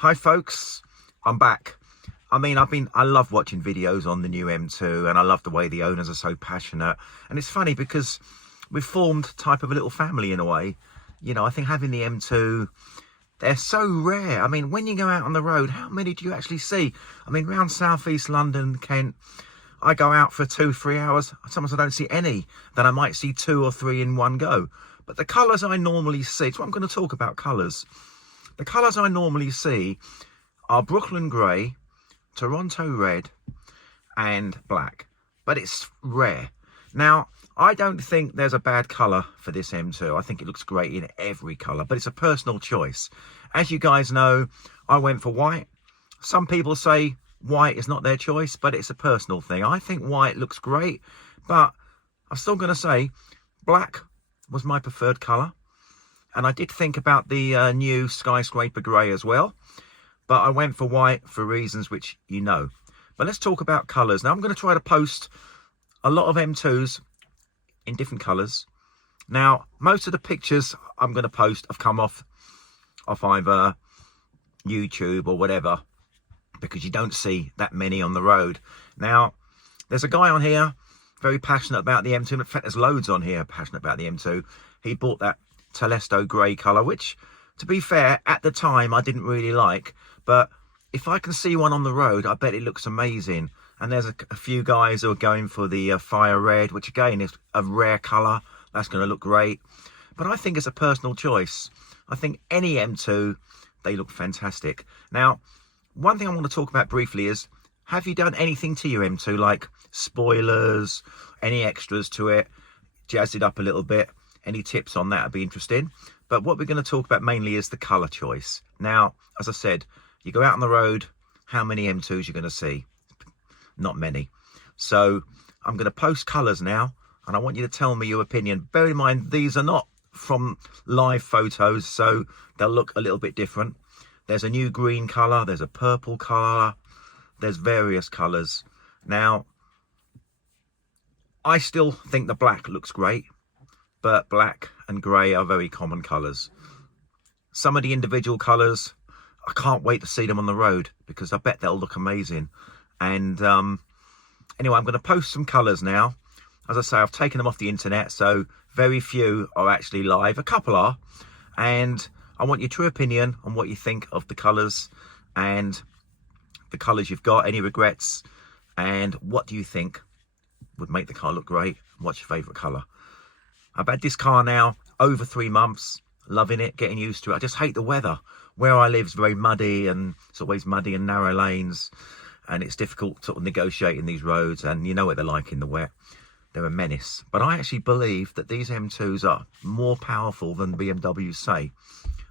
Hi folks, I'm back. I love watching videos on the new M2 and I love the way the owners are so passionate. And it's funny because we've formed type of a little family in a way. You know, I think having the M2, they're so rare. When you go out on the road, how many do you actually see? Around southeast London, Kent, I go out for 2-3 hours. Sometimes I don't see any. Then I might see 2 or 3 in one go. But the colours I normally see, it's what I'm going to talk about, colours. The colours I normally see are Brooklyn Grey, Toronto Red and Black. But it's rare. Now, I don't think there's a bad colour for this M2. I think it looks great in every colour, but it's a personal choice. As you guys know, I went for white. Some people say white is not their choice, but it's a personal thing. I think white looks great, but I'm still going to say black was my preferred colour. And I did think about the new skyscraper grey as well, but I went for white for reasons which you know. But let's talk about colours. Now I'm going to try to post a lot of M2s in different colours. Now, most of the pictures I'm going to post have come off either YouTube or whatever, because you don't see that many on the road. Now, there's a guy on here very passionate about the M2. In fact, there's loads on here passionate about the M2. He bought that Telesto grey colour, which, to be fair, at the time I didn't really like, but if I can see one on the road, I bet it looks amazing. And there's a few guys who are going for the fire red, which again is a rare colour. That's going to look great. But I think it's a personal choice. I think any M2, they look fantastic. Now, one thing I want to talk about briefly is, have you done anything to your M2, like spoilers, any extras to it, jazzed it up a little bit? Any tips on that would be interesting. But what we're going to talk about mainly is the colour choice. Now, as I said, you go out on the road, how many M2s you're going to see? Not many. So I'm going to post colours now, and I want you to tell me your opinion. Bear in mind, these are not from live photos, so they'll look a little bit different. There's a new green colour, there's a purple colour, there's various colours. Now, I still think the black looks great, but black and grey are very common colours. Some of the individual colours, I can't wait to see them on the road, because I bet they'll look amazing. And anyway, I'm going to post some colours now. As I say, I've taken them off the internet, so very few are actually live. A couple are. And I want your true opinion on what you think of the colours and the colours you've got, any regrets, and what do you think would make the car look great? What's your favourite colour? I've had this car now over 3 months, loving it, getting used to it. I just hate the weather. Where I live is very muddy, and it's always muddy and narrow lanes, and it's difficult to negotiate in these roads, and you know what they're like in the wet. They're a menace. But I actually believe that these M2s are more powerful than BMWs say.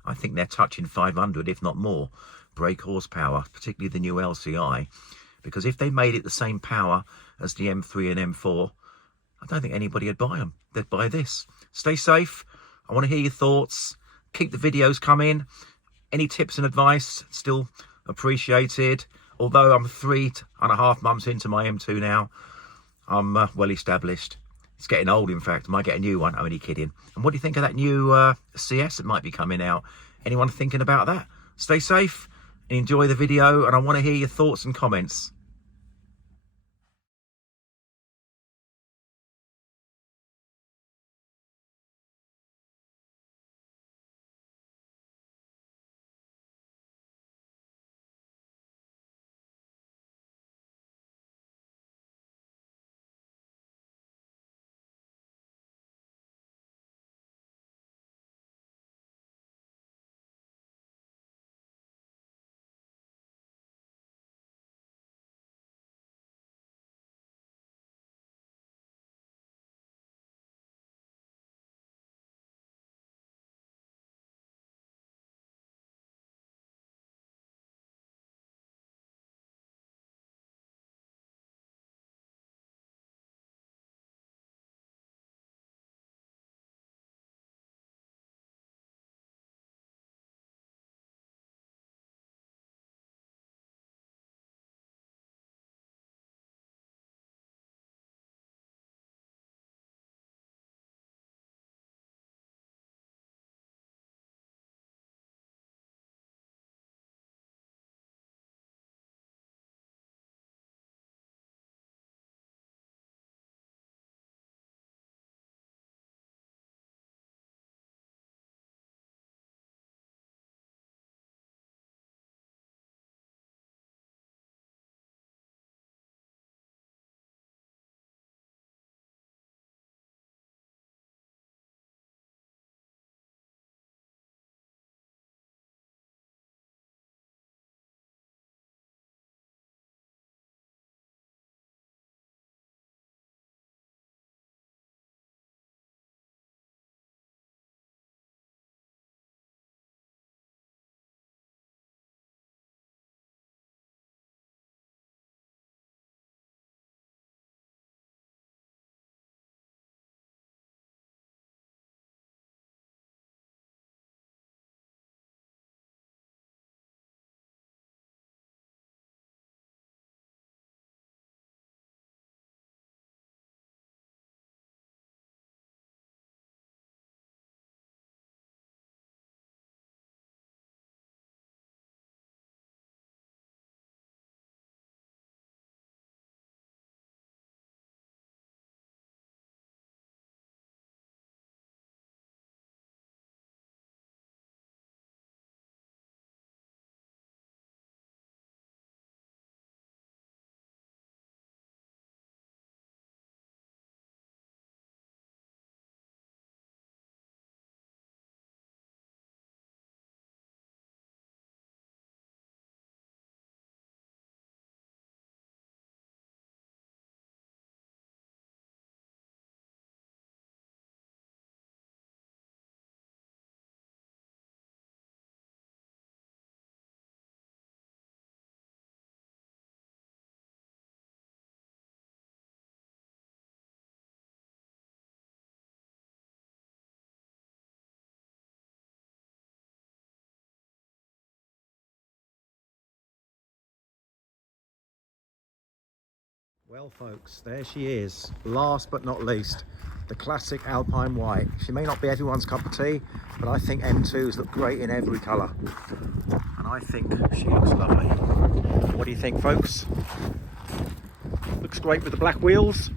I think they're touching 500, if not more, brake horsepower, particularly the new LCI, because if they made it the same power as the M3 and M4, I don't think anybody would buy them. They'd buy this. Stay safe. I want to hear your thoughts. Keep the videos coming. Any tips and advice, still appreciated. Although I'm 3.5 months into my M2 now, I'm well established. It's getting old, in fact. I might get a new one. I'm only kidding. And what do you think of that new CS that might be coming out? Anyone thinking about that? Stay safe and enjoy the video. And I want to hear your thoughts and comments. Well folks, there she is, last but not least, the classic Alpine White. She may not be everyone's cup of tea, but I think M2s look great in every colour, and I think she looks lovely. What do you think, folks? Looks great with the black wheels,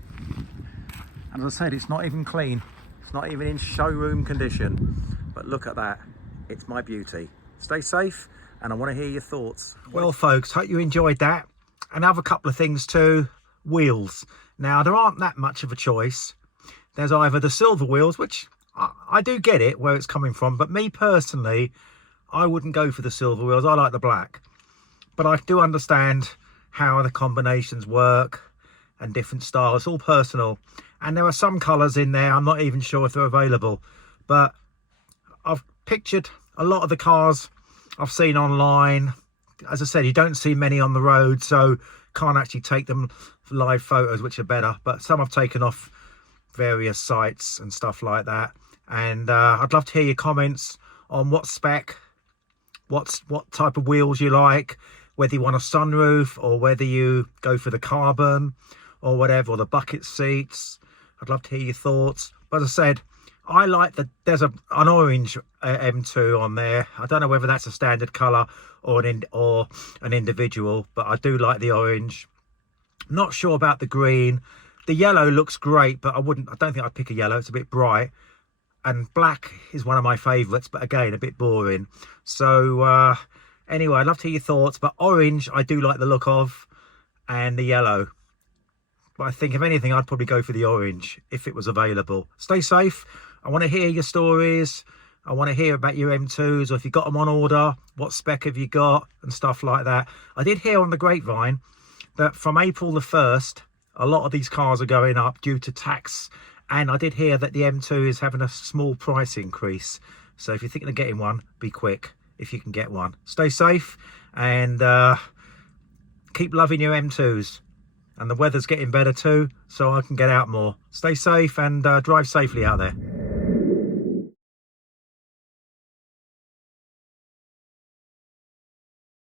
and as I said, it's not even clean, it's not even in showroom condition, but look at that, it's my beauty. Stay safe, and I want to hear your thoughts. Well folks, hope you enjoyed that. Another couple of things too. Wheels. Now there aren't that much of a choice. There's either the silver wheels, which I do get it where it's coming from, but me personally, I wouldn't go for the silver wheels. I like the black, but I do understand how the combinations work and different styles. It's all personal, and there are some colors in there I'm not even sure if they're available, but I've pictured a lot of the cars I've seen online. As I said, you don't see many on the road, so can't actually take them for live photos, which are better, but some I've taken off various sites and stuff like that. And I'd love to hear your comments on what spec, what type of wheels you like, whether you want a sunroof or whether you go for the carbon or whatever, or the bucket seats. I'd love to hear your thoughts. But as I said, I like that there's an orange M2 on there. I don't know whether that's a standard colour or an individual, but I do like the orange. Not sure about the green. The yellow looks great, but I don't think I'd pick a yellow. It's a bit bright. And black is one of my favourites, but again, a bit boring. So anyway, I'd love to hear your thoughts. But orange, I do like the look of, and the yellow. But I think if anything, I'd probably go for the orange if it was available. Stay safe. I want to hear your stories. I want to hear about your M2s, or if you got them on order, what spec have you got, and stuff like that. I did hear on the grapevine that from April the 1st, a lot of these cars are going up due to tax. And I did hear that the M2 is having a small price increase. So if you're thinking of getting one, be quick if you can get one. Stay safe and keep loving your M2s. And the weather's getting better too, so I can get out more. Stay safe and drive safely out there.